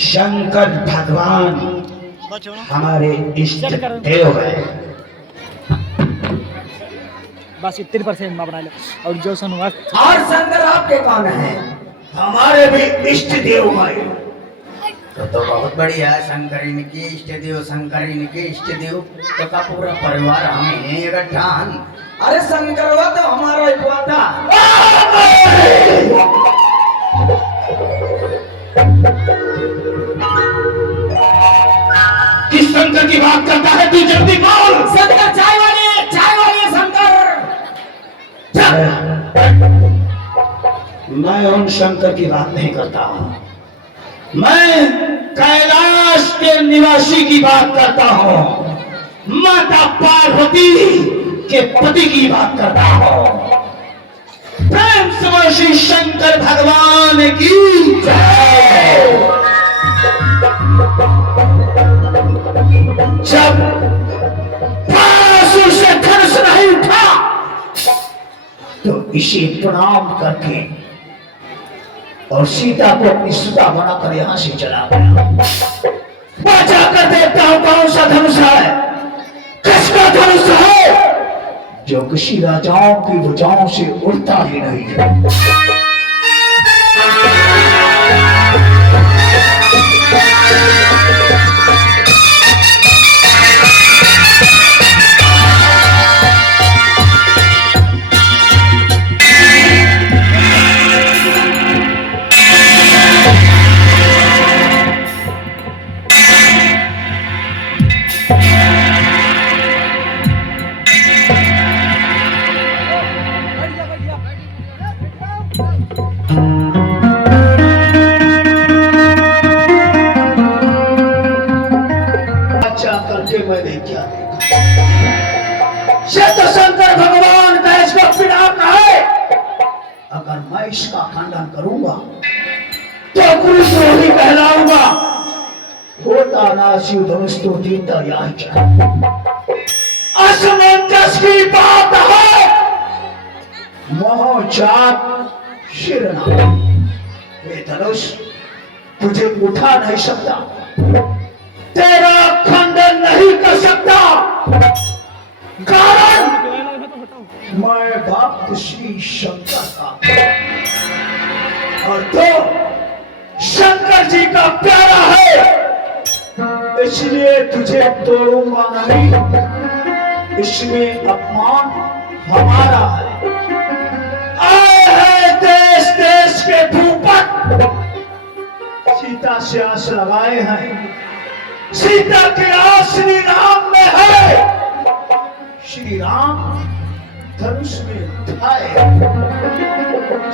शंकर भगवान हमारे इष्ट देव है। बस 70% में बना लो और जो सुनवास और शंकर आपके कौन है? हमारे भी इष्ट देव है। तो बहुत बढ़िया है। शंकर इनके इष्ट देव, शंकर इनके इष्ट देव, तो का पूरा परिवार हमें इकट्ठा। अरे शंकर हुआ तो हमारा ही हुआ था। किस शंकर की बात करता है तू? जल्दी बोल। शंकर चाय वाली शंकर। मैं उन शंकर की बात नहीं करता हूँ, मैं कैलाश के निवासी की बात करता हूँ, माता पार्वती के पति की बात करता हूँ। प्रेम से श्री शंकर भगवान की जय। जब पासुर से धनुष नहीं उठा तो इसे प्रणाम करके और सीता को अपनी सुता बनाकर यहां से चला गया। मैं जाकर देखता हूं कौन सा धनुष है, किसका धनुष है जो किसी राजाओं की भुजाओं से उड़ता ही नहीं है। मैंने क्या देखा? ये तो शंकर भगवान का इसका पिनाक है। अगर मैं इसका खंडन करूंगा तो गुरुद्रोही कहलाऊंगा। होता ना शिव धनुष तो जीता या क्या? असमंजस की बात है। मोहजात शिरना, ये धनुष तुझे उठा नहीं सकता, तेरा खंडन नहीं कर सकता, कारण मैं भक्त श्री शंकर का और तो शंकर जी का प्यारा है, इसलिए तुझे तोड़ूंगा नहीं। इसमें अपमान हमारा है। आए हैं देश देश के भूपत, सीता से आस लगाए हैं। सीता के आस श्री राम में है। श्री राम धनुष में उठाए।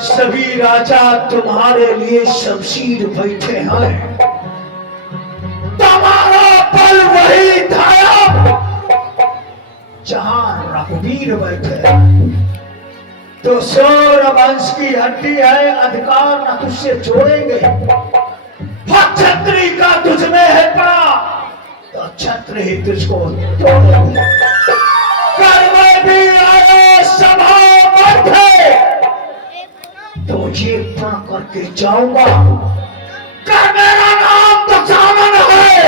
सभी राजा तुम्हारे लिए शमशीर बैठे हैं। तुम्हारा बल वही धाया जहां रघुवीर बैठे। तो सौर वंश की हड्डी है, अधिकार न तुझसे जोड़ेंगे। क्षत्रिय का तुझ में है पड़ा तो क्षत्रिय ही तुझको तोड़ेंगे। कर में भी आए सभा बैठे तो ये प्रण करके जाऊंगा। कर मेरा नाम दशानन है,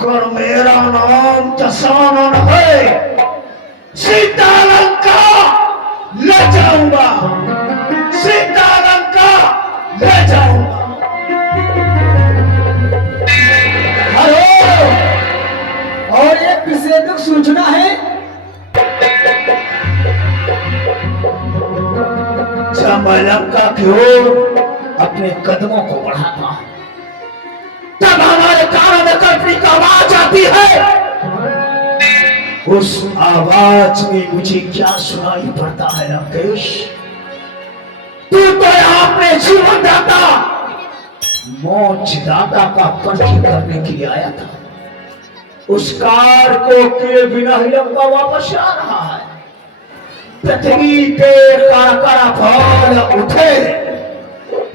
कर मेरा नाम दशानन है। सीता लंका ले जाऊंगा, सीता लंका ले जाऊंगा। और एक विशेषक सूचना है। जब लंका की ओर अपने कदमों को बढ़ाता तब हमारे कानों में कटनी की आवाज आती है। उस आवाज में मुझे क्या सुनाई पड़ता है लंकेश? तू तो यहाँ अपने जीवन दाता मोक्ष दाता का परिचय करने के लिए आया था। उस कार को किए बिना ही लंका वापस आ रहा है। पृथ्वी पे कारा फल उठे,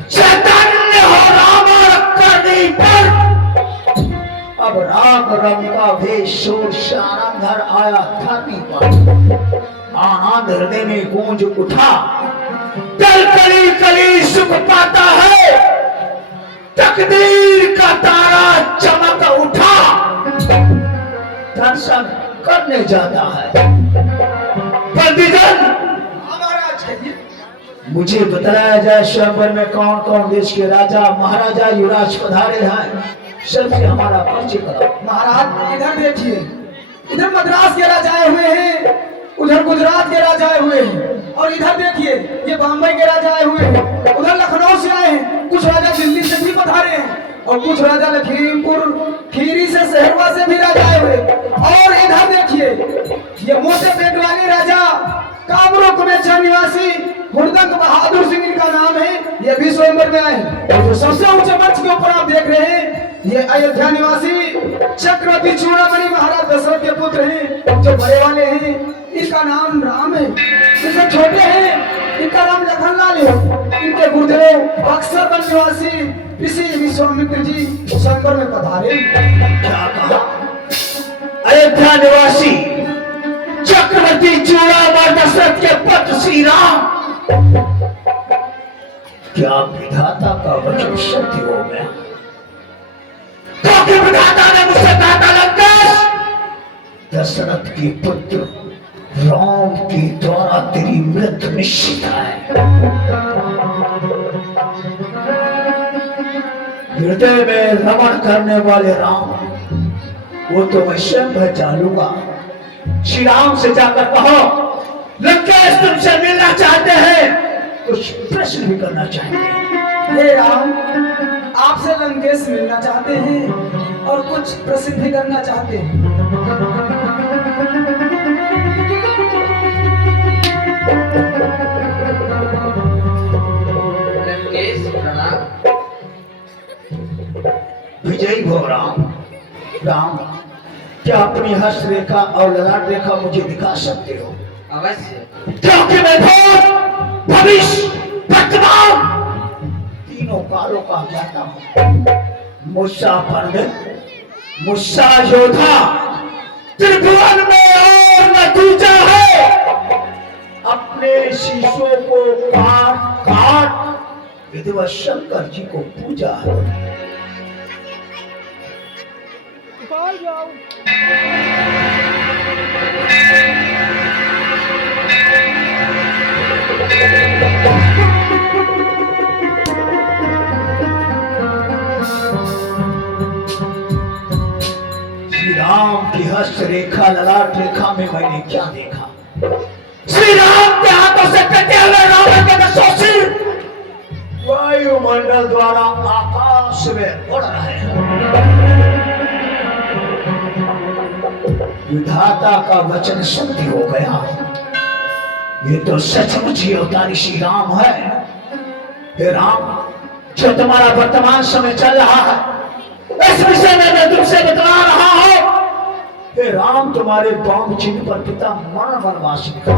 चैतन्य हो रावण करनी पर। अब राग रंग का भेष शोर आनंदर आया धरती पर। आनंद हृदय में गूंज उठा। कल कली कली सुख पाता है, तक तकदीर का तारा चमक उठा, दर्शन करने जाता है। पंडितन, महाराज कहिए। मुझे बताया जाए स्वयंवर में कौन कौन देश के राजा महाराजा युवराज पधारे हैं, सबसे हमारा परिचय कराओ। महाराज इधर देखिए, इधर मद्रास के राजा आए हुए हैं, उधर गुजरात के राजा आए हुए हैं, और इधर देखिए ये बम्बई के राजा आए हुए हैं, उधर लखनऊ से आए हैं, कुछ राजा दिल्ली से भी पधारे हैं, और कुछ राजा लखीमपुर खीरी से शहरवा से भी राजा आए हुए। और इधर देखिए ये मोटे पेट वाले राजा कामरूप में निवासी हुरदंग बहादुर सिंह इनका नाम है, ये भी स्वयंवर में आए। और जो सबसे ऊंचे मंच के ऊपर आप देख रहे हैं, ये अयोध्या निवासी चक्रवर्ती चूड़ामणि महाराज दशरथ के पुत्र हैं। जो बड़े वाले हैं इनका नाम राम है, जो छोटे हैं इनका नाम लखनलाल है। इनके गुरुदेव बक्सर वन निवासी ऋषि विश्वामित्र जी स्वयंवर में पधारे। क्या कहा? अयोध्या निवासी चक्रवर्ती चूड़ामणि दशरथ के पुत्र श्री राम। क्या विधाता का वचन सत्य हो गया? क्योंकि विधाता ने मुझसे कहा था लंकेश, दशरथ के पुत्र राम के द्वारा तेरी मृत्यु निश्चित है। हृदय में रमण करने वाले राम, वो तो मैं स्वयं पहचान लूंगा। श्री राम से जाकर कहो लंकेश तुमसे मिलना चाहते हैं, कुछ प्रश्न भी करना चाहते हैं। हे राम, आपसे लंकेश मिलना चाहते हैं और कुछ प्रसिद्ध भी करना चाहते हैं। लंकेश प्रणाम। विजयी भव राम। राम, क्या अपनी हस्त रेखा और ललाट रेखा मुझे दिखा सकते हो? अवश्य। क्योंकि मैं भूत, भविष्य, वर्तमान तीनों कालों का ज्ञाता हूं। मुस्सा पंडित, मुस्सा योद्धा, त्रिभुवन में और न दूजा है। अपने शीशों को काट काट विधिवत शंकर जी को पूजा है। श्री राम की हस्त रेखा ललाट रेखा में मैंने क्या देखा? श्री राम के हाथों से कटे हुए रावण के दसों सिर वायुमंडल द्वारा आकाश में उड़ रहे हैं। विधाता का वचन सत्य हो गया। ये तो सचमुच ही अवतारी श्री राम है। हे राम, जो तुम्हारा वर्तमान समय चल रहा है, इस विषय में मैं तुमसे बतला रहा हूं। हे राम, तुम्हारे बाम चिन्ह पर पिता मरण वनवास लिखा।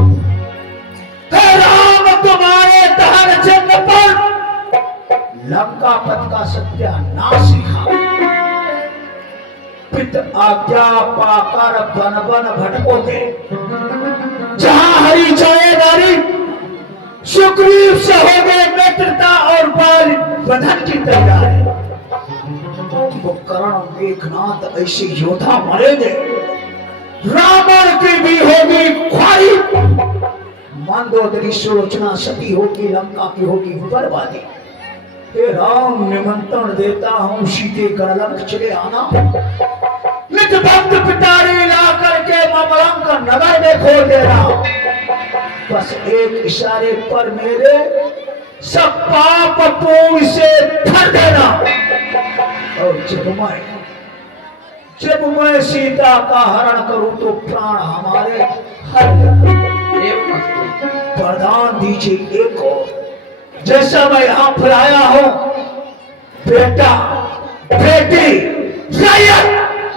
हे राम, तुम्हारे दहन चिन्ह पर लंका पथ का सत्यानाश लिखा। पित आज्ञा पाकर बन बन भटकोगे, जहां हरी छाएदारी सुग्रीव से हो गए मित्रता और बाल बधन की तैयारी। कर्ण मेघनाथ ऐसे योद्धा मरेंगे, रावण की भी होगी ख्वारी, मंदोदरी सुलोचना सती होगी, लंका की होगी बर्बादी। हे राम, निमंत्रण देता हूं सीते गणलंक चले आना। निज भक्त पितारी ला करके ममलंक नगर में खोल देना। बस एक इशारे पर मेरे सब पाप पूर्ण से भर देना। और जब मैं सीता का हरण करूं तो प्राण हमारे हर वरदान दीजिए एक और, जैसा मैं यहां फैलाया हूं, बेटा बेटी रैयत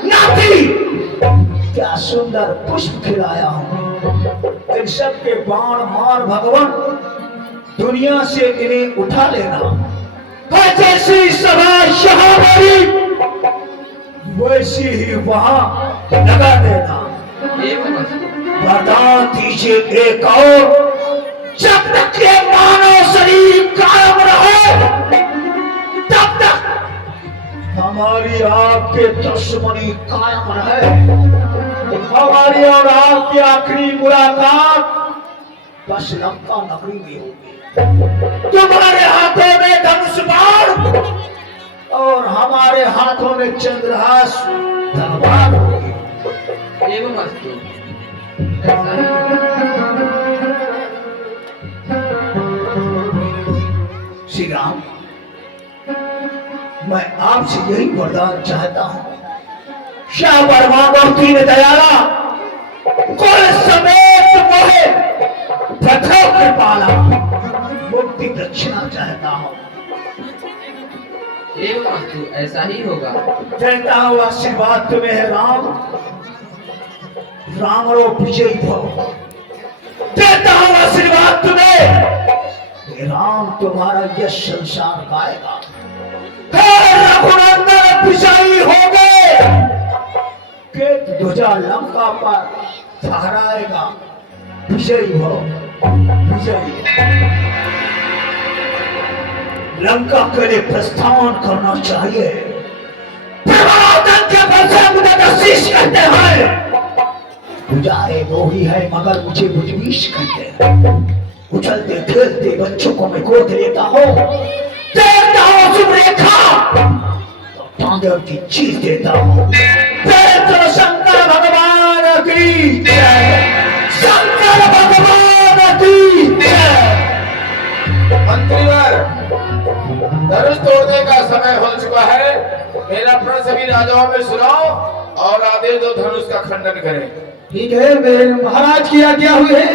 नाती, क्या सुंदर पुष्प खिलाया हूं। इन सब के बाण मार भगवान, दुनिया से इन्हें उठा लेना। जैसी सभा यहाँ बनी, वैसी ही वहां लगा देना। वरदान दीजिए एक और, जब तक ये मानव शरीर कायम रहे तब तक आपके दुश्मनी कायम रहे। हमारी और आपकी आखिरी मुलाकात बस लंका नगरी में होगी। तुम्हारे हाथों में धनुष बाण और हमारे हाथों में चंद्रहास तलवार होगी। एवं अस्तु, ऐसा ही श्री राम, मैं आपसे यही वरदान चाहता हूं, श्याम वर्मा तीन दयाला कुल समेत मोहे प्रथम कृपाला मुक्ति दक्षिणा चाहता हूं। एवं अस्तु, ऐसा ही होगा। देता हूं आशीर्वाद तुम्हें है राम, राम रो विजयी भव। देता हूं आशीर्वाद तुम्हें, हे राम तुम्हारा यश संसार गाएगा। रघुनंदन विजयी हो गए, केत ध्वजा लंका पर फहराएगा। विजयी हो, विजयी। लंका के लिए प्रस्थान करना चाहिए। के बदले मुझे दशीष कहते हैं, बुझाए वो ही है मगर मुझे बुझवीश कहते हैं। उछलते खेलते बच्चों को मैं गोद लेता हूँ, देखता हूँ शुभ रेखा तो टांगे की चीज देता हूँ। तो शंकर भगवान की जय, शंकर भगवान की जय। मंत्रीवर, धनुष तोड़ने का समय हो चुका है। मेरा प्रण सभी राजाओं में सुनाओ और आदेश दो धनुष का खंडन करें। ठीक है, मेरे महाराज की आज्ञा हुई है,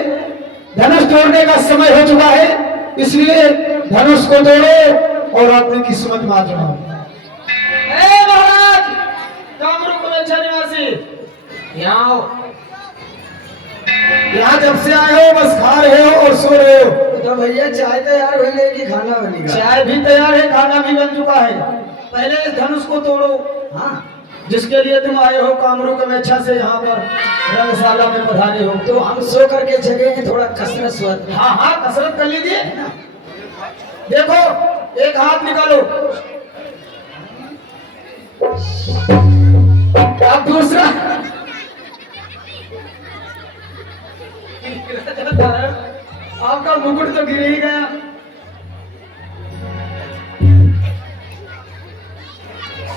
धनुष तोड़ने का समय हो चुका है, इसलिए धनुष को तोड़ो और अपनी किस्मत माजो। महाराज, कामरूप में अच्छा निवासी, यहाँ आओ। यहाँ जब से आए हो बस खा रहे हो और सो रहे हो। तो भैया चाय तैयार हो गई कि खाना बनेगा? चाय भी तैयार है, खाना भी बन चुका है। पहले इस धनुष को तोड़ो। हाँ, जिसके लिए तुम आए हो कामरूप में अच्छा से यहाँ पर रंगशाला में पधारे हो। तो हम सो करके जगह थोड़ा कसरत स्वाद। हाँ हाँ, कसरत कर लीजिए। देखो, एक हाथ निकालो, अब दूसरा। आपका मुकुट तो गिर ही गया।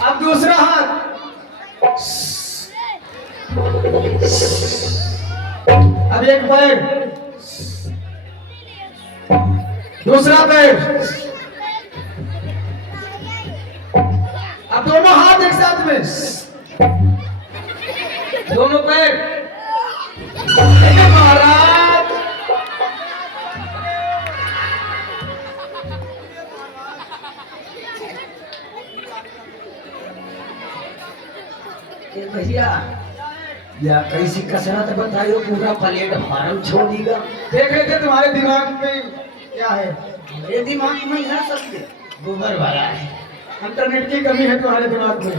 अब दूसरा हाथ, अब एक पैर, दूसरा पैर, अब दोनों हाथ एक साथ में, दोनों पैर। महाराज, भैया या कैसी कसरत बताइयो, पूरा प्लेट फार्म छोड़ दीगा। देख रहे थे तुम्हारे दिमाग में क्या है? मेरे दिमाग में यहाँ सबके गोबर भरा है। इंटरनेट की कमी है तुम्हारे दिमाग में।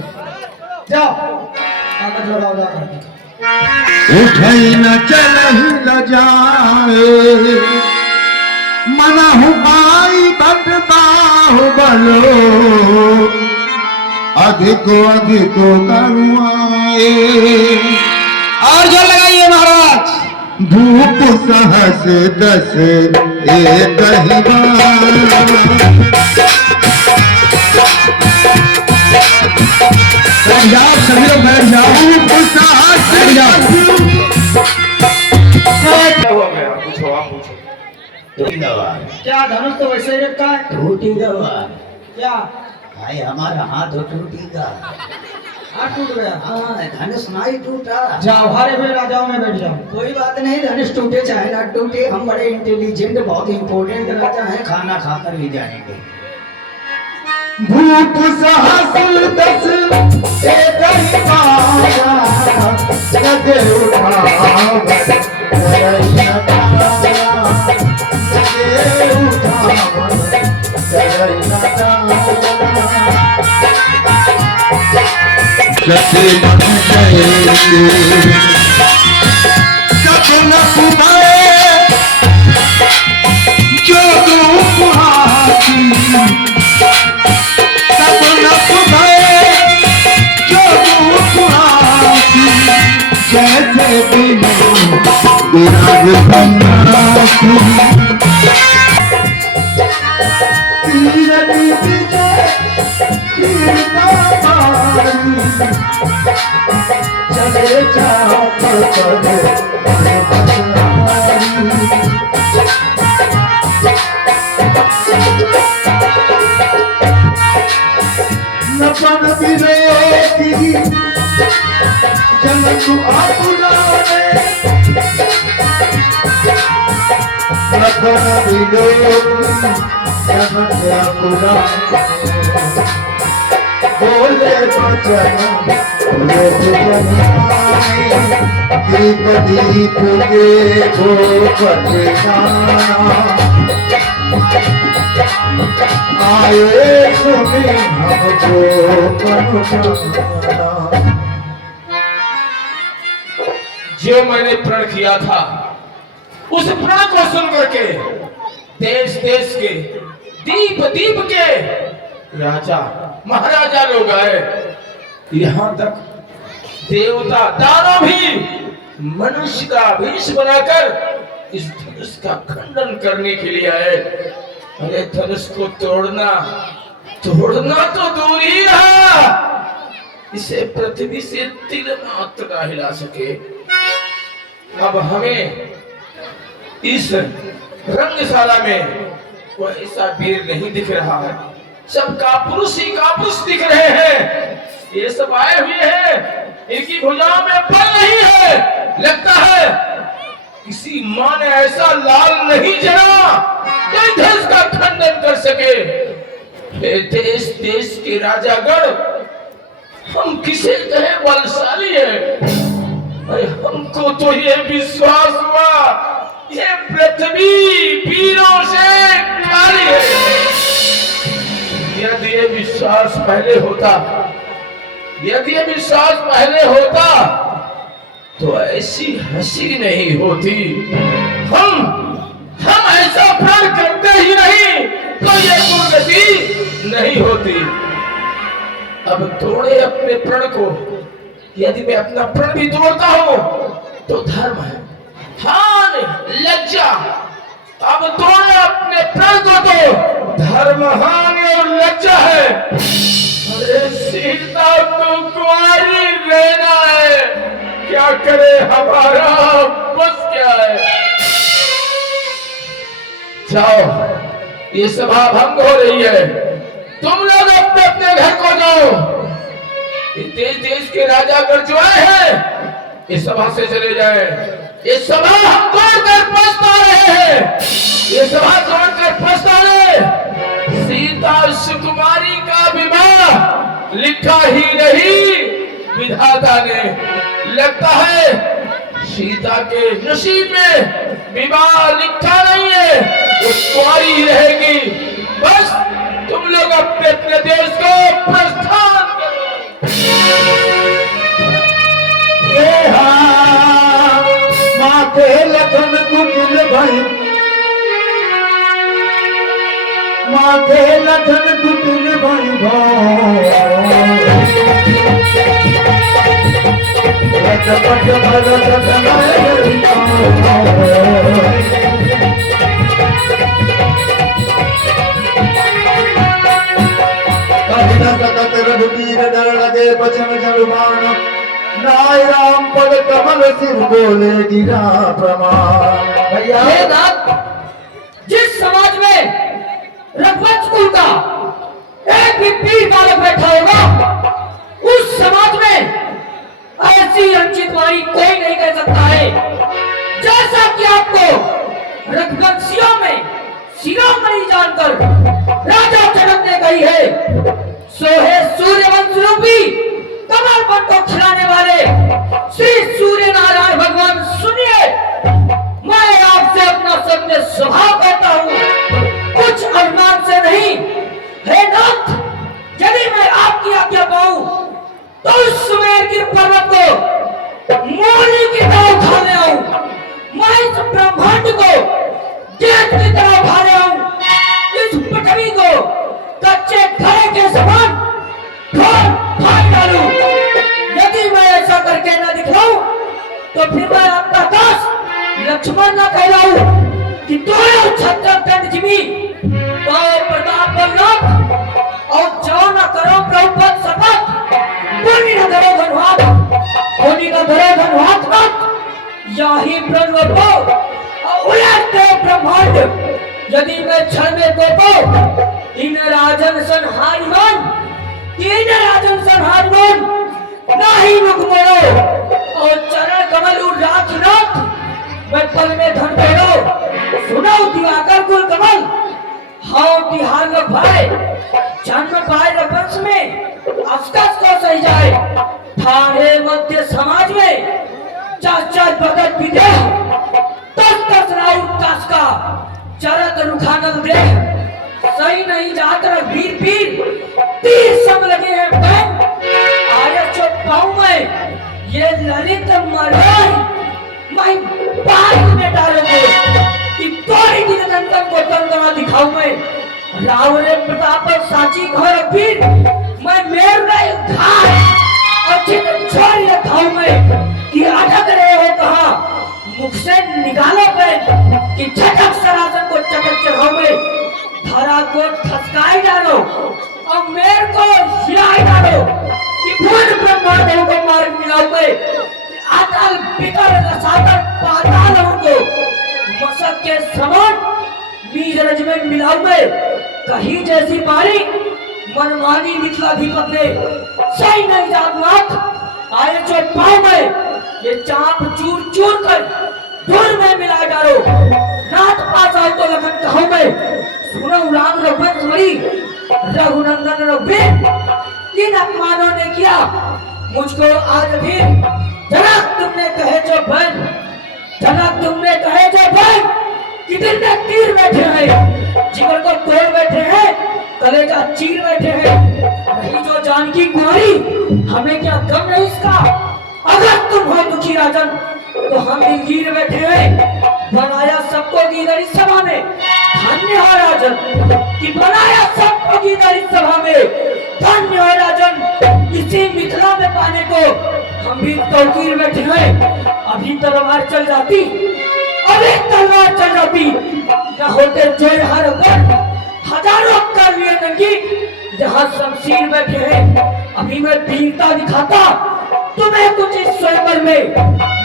जाओ, कागज लगाओ जाकर। उठई न चलहि न जाए, मनहु पाई बट बाहुबलो, अधिको अधिको करुआए। और जोर लगाइए महाराज। धूप सहस दस एक ही बार, बैठ जाओ, सभी लोग बैठ जाओ। धूप सहस बैठ जाओ। क्या हुआ मेरा? पूछो, आप पूछो। क्या धनुष तो वैसे ही रखा है? टूटी दवा क्या भाई, हमारा हाथ तो टूटी का। हाथ टूट गया? हाँ, धनुष नहीं टूटा। जाओ, हारे हुए राजाओं में बैठ जाओ। कोई बात नहीं, धनुष टूटे चाहे ना टूटे, हम बड़े इंटेलिजेंट बहुत इंपॉर्टेंट राजा हैं, खाना खाकर ही जाएंगे। धूप सहस दस एक ही बार, जगे उठावत जरई न तारा, जगे उठावत जरई न तारा। जते मन गए सपन कुमाए, जो धूप हाथी सपन कुमाए, जो विराग सन्यासी तीरथ विजय वीरता मारी चले चाप करे नपन विरोधी जन तू आपुनाने नपन विरोधी जन तू आपुनाने बोले बचन दीप दीप के गोपत आए सुनी हमको जो मैंने प्रण किया था उस प्रण को सुन करके देश देश के दीप दीप के राजा महाराजा लोग आए। यहाँ तक देवता दानव भी मनुष्य का वेश बनाकर इस धनुष का खंडन करने के लिए आए। अरे धनुष को तोड़ना तोड़ना तो दूर ही रहा, इसे पृथ्वी से तिल मात्र ना हिला सके। अब हमें इस रंगशाला में कोई ऐसा वीर नहीं दिख रहा है, सबका पुरुष ही का पुरुष दिख रहे हैं। ये सब आए हुए हैं, इनकी भुजाओं में बल नहीं है। लगता है किसी माँ ने ऐसा लाल नहीं जला जो धनुष का खंडन कर सके। हे देश देश के राजागण, हम किसे कहे बलशाली है? अरे हमको तो ये विश्वास हुआ ये पृथ्वी वीरों से खाली है। यदि ये विश्वास पहले होता, यदि ये विश्वास पहले होता तो ऐसी हंसी नहीं होती। हम ऐसा प्रण करते ही नहीं तो ये दुर्गति नहीं होती। अब तोड़े अपने प्रण को, यदि मैं अपना प्रण भी तोड़ता हूं तो धर्म है, हानि लज्जा। अब तोड़े अपने प्रण को तो धर्म हानि और लज्जा है। अरे सीता तो कुंवारी रहना है, क्या करे हमारा बस क्या है। जाओ, ये सभा भंग हो रही है, तुम लोग अपने अपने घर को जाओ। देश देश के राजागण जो आए हैं इस सभा से चले जाए। ये सभा हम तोड़कर पछता रहे हैं, ये सभा तोड़कर पछता रहे। सीता सुकुमारी का विवाह लिखा ही नहीं विधाता ने। लगता है सीता के नसीब में विवाह लिखा नहीं है, वो कुंवारी रहेगी। बस तुम लोग अपने अपने देश को प्रस्थान करो। माथे लखन कुटिल भाई, माथे लखन कुटिल भाई पट भरत रघुवीर डर लगे बचन जलुमान, नाय राम पद कमल सिर बोले गिरा प्रमाण। भैया जिस समाज में रघुवंश कुल का एक भी पीर बालक बैठा होगा, उस समाज में ऐसी रंजित वाणी कोई नहीं कह सकता है। जैसा कि आपको रघुवंशियों में शिरोमणि जानकर राजा जनक ने कही है, सो है सूर्यवंश रूपी कमल वन को खिलाने वाले श्री सूर्य नारायण भगवान। सुनिए, मैं आपसे अपना सत्य स्वभाव कहता हूँ, कुछ अभिमान से नहीं। हे नाथ, यदि मैं आपकी आज्ञा पाऊं तो उस सुमेर की पर्वत को मूली की तरह उठा ले आऊं, मैं इस ब्रह्मांड को गेट की तरह उठा ले आऊं, इस पृथ्वी को कच्चे घड़े के समान फाड़ डालूं। यदि मैं ऐसा करके न दिखलाऊं तो फिर मैं आपका दास लक्ष्मण न कहलाऊं कि दोनों छत्र तंजमी तो प्रताप नाथ और जो न करो प्रभुपद शपथ पुण्य न करो धनवाद पुण्य न करो धनवाद मत यही प्रणव और उलटते ब्रह्मांड यदि मैं क्षण में कोपो इन राजन संहारिमान तीन राजन संहारिमान नहीं मुख मोड़ो और चरण कमल राजनाथ मैं पल में धन पेड़ो सुनो दिवाकर कुल कमल हाँ बिहार लोग भाई जन्म पाए वंश में अस्कस को सही जाए थारे मध्य समाज में चाचा भगत विदेह तस राउत कास का चरत रुखानल देह सही नहीं जात वीर पीर तीर सब लगे हैं पैन आया जो पाऊं मैं ये ललित मराई मैं पानी में डालोगे कि तोड़ी दिन दंतन को दंतना दिखाऊं मैं रावण प्रताप साची घोर वीर मैं मेर में घाट और चित छोड़ रखाऊं मैं कि अटक रहे हो कहा मुख से निकालो पैन कि झटक सरासन को चटक चढ़ाओ मैं धरा को खसकाई डालो और मेरे को हिलाई डालो कि भूल ब्रह्मांड को मार्ग मिलाओ मैं अतल पितर रसातल पाताल उनको मसक के समान बीज रज में मिलाओ मैं कहीं जैसी पारी मनमानी मिथिलाधिपत ने सही नहीं जागनाथ आए जो पाओ मैं ये चाप चूर चूर कर धूल में मिला डालो नाथ पास आओ तो लखन कहो मैं सुनो राम रघुवंश मरी रघुनंदन रघुवीर इन अपमानों ने किया मुझको आज भी जनक तुमने कहे जो बन जनक तुमने कहे जो बन कि दिल में तीर बैठे हैं जीवन को तोड़ बैठे हैं कलेजा चीर बैठे हैं नहीं जो जानकी कुंवारी हमें क्या गम नहीं इसका अगर तुम हो दुखी राजन तो हम भी गिर बैठे हैं बनाया सबको गीदड़ इस सभा में धन्य हो राजन कि बनाया सबको गीदड़ इस सभा में धन्य हो राजन इसी मिथिला में पाने को हम भी तौकीर बैठे हैं अभी तलवार चल जाती अभी तलवार चल जाती न होते जो हर पर हजारों कर लिए नंगी जहाँ शमशीर बैठे हैं अभी मैं वीरता दिखाता तुम्हें कुछ इस स्वयंवर में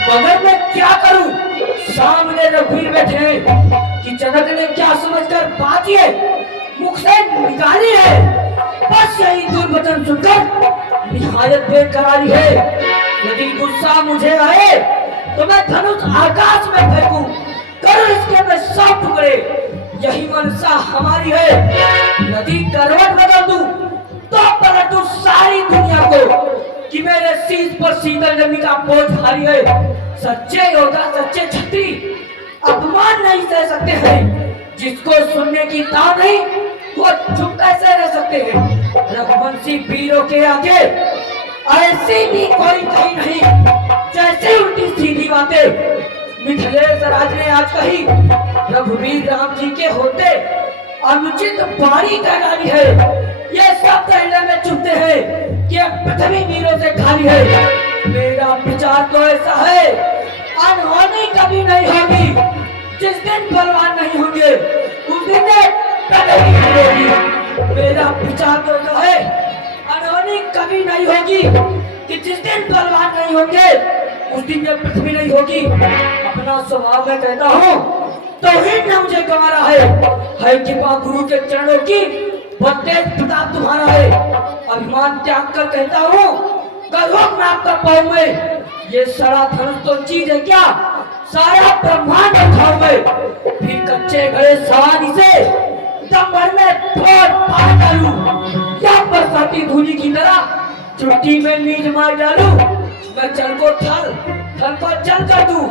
मगर मैं क्या करूं सामने रघुवीर बैठे हैं कि जनक ने क्या समझकर बात ये मुख से निकाली है बस यही दुर्वचन सुनकर निहायत बेकरारी है यदि गुस्सा मुझे आए तो मैं धनुष आकाश में फेंकूं करूं इसके मैं 100 टुकड़े यही मनसा हमारी है यदि करवट बदल दूं तो पलटूं सारी दुनिया को कि मेरे सीध पर शीतल जमी का बोझ भारी है सच्चे योद्धा सच्चे छत्री अपमान नहीं सह सकते हैं जिसको सुनने की ताव नहीं वो चुप कैसे रह सकते हैं रघुवंशी वीरों के आगे ऐसी भी कोई कही नहीं जैसे उल्टी सीधी बातें मिथिलेश राज ने आज कही रघुवीर राम जी के होते अनुचित बारी का डाली है ये सब कहने में चुपते हैं कि पृथ्वी वीरों से खाली है मेरा विचार तो ऐसा है अनहोनी कभी नहीं होगी जिस दिन बलवान नहीं होंगे उस दिन पृथ्वी होगी मेरा विचार तो ऐसा है अनहोनी कभी नहीं होगी कि जिस दिन बलवान नहीं होंगे उस दिन ये पृथ्वी नहीं होगी अपना स्वभाव में कहता हूँ तौहीद ने मुझे गंवारा है कृपा गुरु के चरणों की तेज प्रताप तुम्हारा है अभिमान त्याग कर कहता हूँ गर्व नाप कर पाऊं मैं ये सारा धनुष तो चीज है क्या सारा ब्रह्मांड उठाऊं मैं फिर कच्चे घड़े सवारी से दम भर में फोड़ फाड़ डालूं या बरसाती धूली की तरह चुटकी में नीच मार डालूं मैं जल को थल को जल कर दूं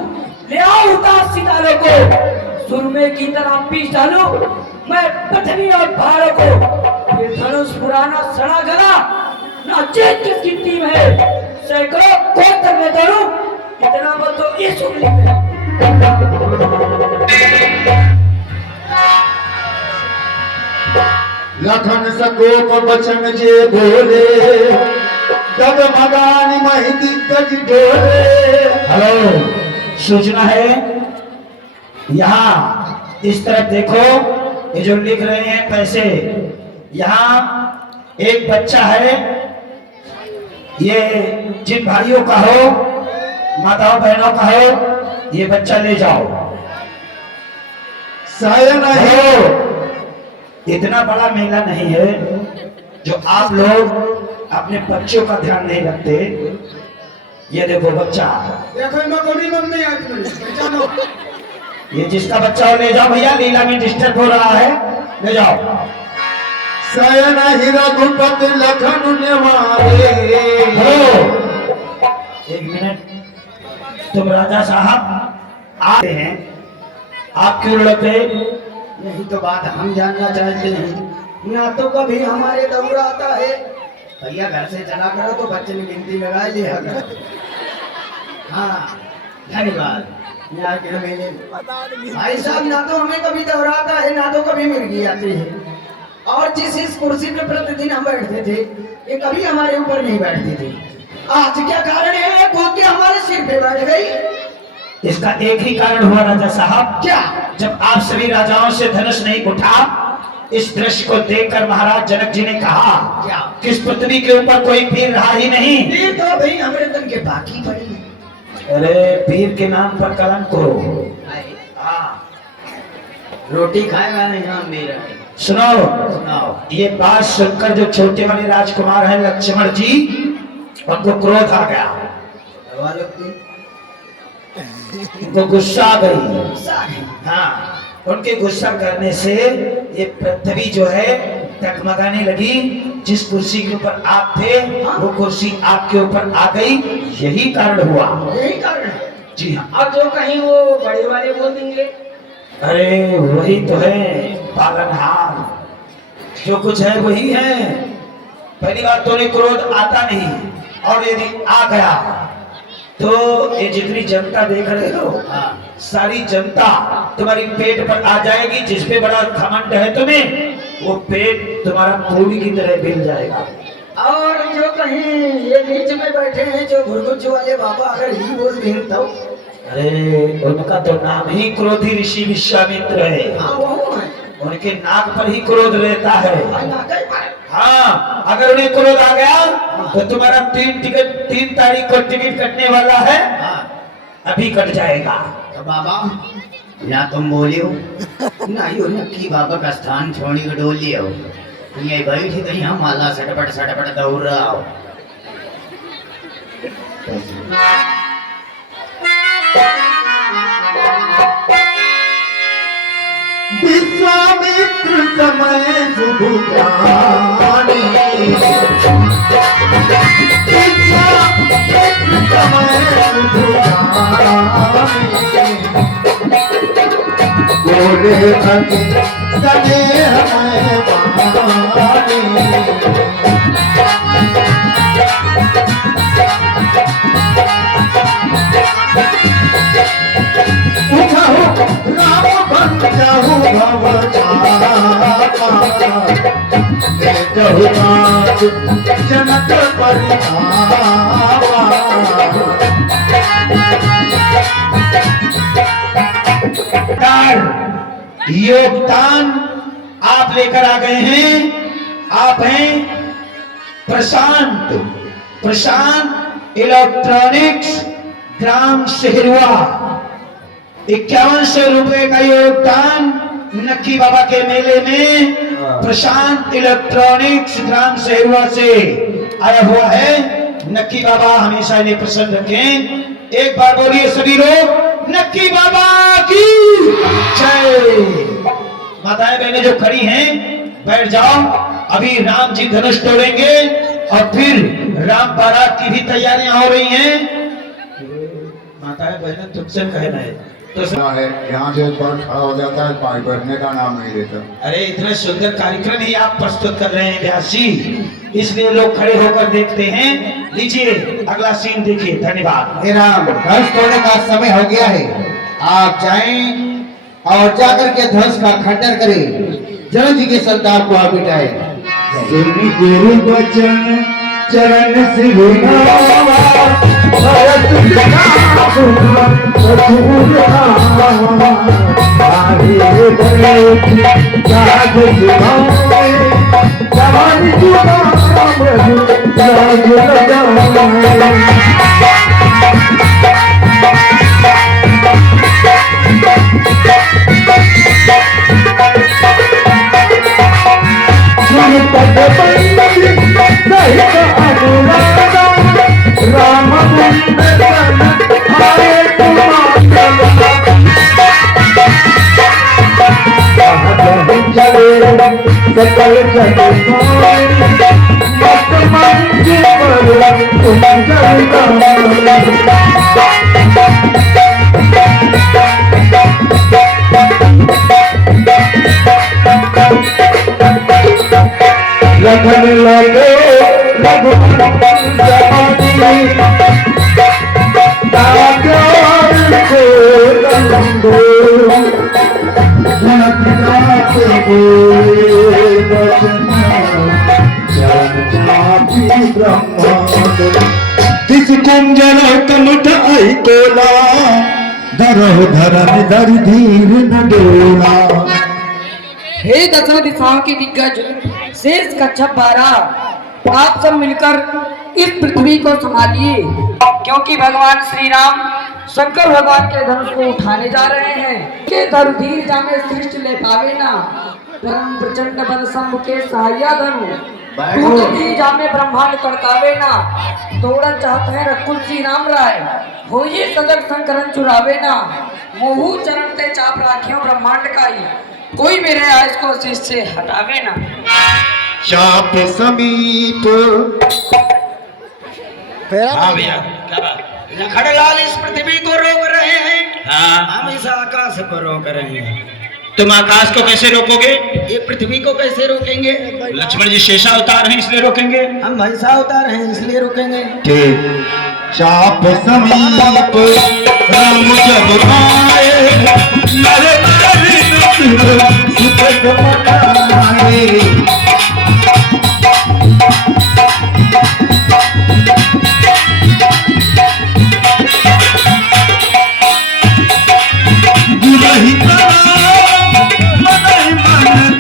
ले आओ उतार सितारों को सुरमे की तरह पीस डालूं मैं पृथ्वी और पहाड़ों को फिर धनुष पुराना सड़ा गला ना चेत किस गिनती में है सैकड़ों गोत्र में दौड़ूं इतना मत तो इस उंगली में लखन सकोप बचन जे बोले डगमगानी मही दिग्गज डोले हेलो सूचना है यहाँ इस तरफ देखो, ये जो लिख रहे हैं पैसे, यहाँ एक बच्चा है, ये जिन भाइयों का हो, माताओं बहनों का हो, ये बच्चा ले जाओ। शायद हो, इतना बड़ा मेला नहीं है जो आप लोग अपने बच्चों का ध्यान नहीं रखते। ये देखो बच्चा, देखो मैं कोई मम्मी आज पहचानो। ये जिसका बच्चा हो ले जाओ भैया, लीला में डिस्टर्ब हो रहा है, ले जाओ। शायद ही रघुपति लखन निवारे। हो, एक मिनट, तुम राजा साहब आते हैं, आप क्यों लड़ते? यही तो बात हम जानना चाहते हैं। ना तो कभी हमारे दौड़ आता है, भैया घर से चला करो तो बच्चे ने गिनती लगा लिया करो। हाँ धन्यवाद। यहाँ के मेले भाई साहब, ना तो हमें कभी दौड़ाता है, ना तो कभी मिर्गी आती है। और जिस इस कुर्सी पे प्रतिदिन हम बैठते थे, ये कभी हमारे ऊपर नहीं बैठती थी। आज क्या कारण है कूद के हमारे सिर पे बैठ गई? इसका एक ही कारण हुआ राजा साहब। क्या? जब आप सभी राजाओं से धनुष नहीं उठा, इस दृश्य को देखकर महाराज जनक जी ने कहा क्या? कि इस पृथ्वी के ऊपर कोई वीर रहा ही नहीं। ये तो भाई हमारे तन के बाकी पड़ी है। अरे वीर के नाम पर कलंक करो। हाँ, रोटी खाएगा नहीं नाम मेरा। सुनो, सुनाओ। ये बात सुनकर जो छोटे वाले राजकुमार हैं लक्ष्मण जी, उनको क्रोध आ गया, उनको गुस्सा आ गई। हाँ, उनके गुस्सा करने से ये पृथ्वी जो है टकमगाने लगी। जिस कुर्सी के ऊपर आप थे, वो कुर्सी आपके ऊपर आ गई। यही कारण हुआ। यही कारण है? जी हाँ। अब जो कहीं वो बड़े वाले बोल देंगे। अरे वही तो है पालनहार, जो कुछ है वही है। पहली बात तो क्रोध आता नहीं, और यदि आ गया तो ये जितनी जनता देख रहे हो, सारी जनता तुम्हारी पेट पर आ जाएगी। जिस पे बड़ा घमंड है तुम्हें, वो पेट तुम्हारा पूरी की तरह बिल जाएगा। और जो कहीं ये बीच में बैठे हैं जो घुरगुच वाले बाबा, अगर ही बोल दें तो? अरे उनका तो नाम ही क्रोधी ऋषि विश्वामित्र है। हाँ वो है। उनके नाक पर ही क्रोध रहता है। हाँ, अगर उन्हें क्रोध आ गया तो तुम्हारा 3 तारीख को टिकट कटने वाला है, अभी कट जाएगा। तो बाबा ना तुम बोलियो ना यो नक्की बाबा का स्थान छोड़ी को डोल लियो, ये बैठी कहीं हम माला सटपट सटपट दौड़ रहा हो। विश्वामित्र समय शुभ जानी, विश्वामित्र समय शुभ जानी, बोले अति स्नेह मैं वाणी। राम बन जाऊं भव चाका, जनक परितावा। योगदान आप लेकर आ गए हैं। आप हैं प्रशांत इलेक्ट्रॉनिक्स ग्राम शहरुआ। 5100 रुपए का योगदान नक्की बाबा के मेले में प्रशांत इलेक्ट्रॉनिक्स ग्राम शहरुआ से आया हुआ है। नक्की बाबा हमेशा इन्हें प्रसन्न रखें। एक बार बोलिए सभी लोग, नक्की बाबा की जय। माताएं बहनें जो खड़ी हैं, बैठ जाओ। अभी राम जी धनुष तोड़ेंगे और फिर राम बारात की भी तैयारियां हो रही हैं। माताएं बहनें तुमसे कहना है तो है, यहाँ से पर खड़ा हो जाता है, पानी भरने का नाम नहीं लेता। अरे इतने सुंदर कार्यक्रम ही आप प्रस्तुत कर रहे हैं व्यास जी, इसलिए लोग खड़े होकर देखते हैं। लीजिए अगला सीन देखिए। धन्यवाद। हे राम, धनुष तोड़ने का समय हो गया है। आप जाएं और जाकर के धनुष का खंडन करें, जनक जी के संताप को आप मिटाएं। सुन गुरु बचन चरण सिरुनावा, भरत बिना सुन रघुरामा। बैठी जाग जुगाए जवानी जुगा प्रभु जाग लगाए राम सकल लगन लगे कुंजन कमठाई कोला धरो धरन धर धीर न डोला। हे दसों दिशाओं के दिग्गज शेष कच्छप 12, आप सब मिलकर इस पृथ्वी को संभालिए, क्योंकि भगवान श्री राम शंकर भगवान के धनुष को उठाने जा रहे हैं। के धनुधीर जामे सृष्टि ले पावे ना, परम प्रचंड बल शंभु के सहाया धनु टूटती जामे ब्रह्मांड करतावे ना। तोड़न चाहते हैं रकुल श्री राम राय, हो ये सजग संकरण चुरावे ना। मोहू चरण ते चाप राखियों ब्रह्मांड का ही, कोई मेरे आयस को शीश से हटावे ना। चाप समीप हाँ भैया क्या बात? खड़लाल इस पृथ्वी को रोक रहे हैं, हाँ हम इस आकाश को रोक रहे हैं। तुम आकाश को कैसे रोकोगे? ये पृथ्वी को कैसे रोकेंगे? लक्ष्मण जी शेषा अवतार हैं इसलिए रोकेंगे। हम भैंसा उतार हैं इसलिए रोकेंगे। के चाप समीप राम जब आए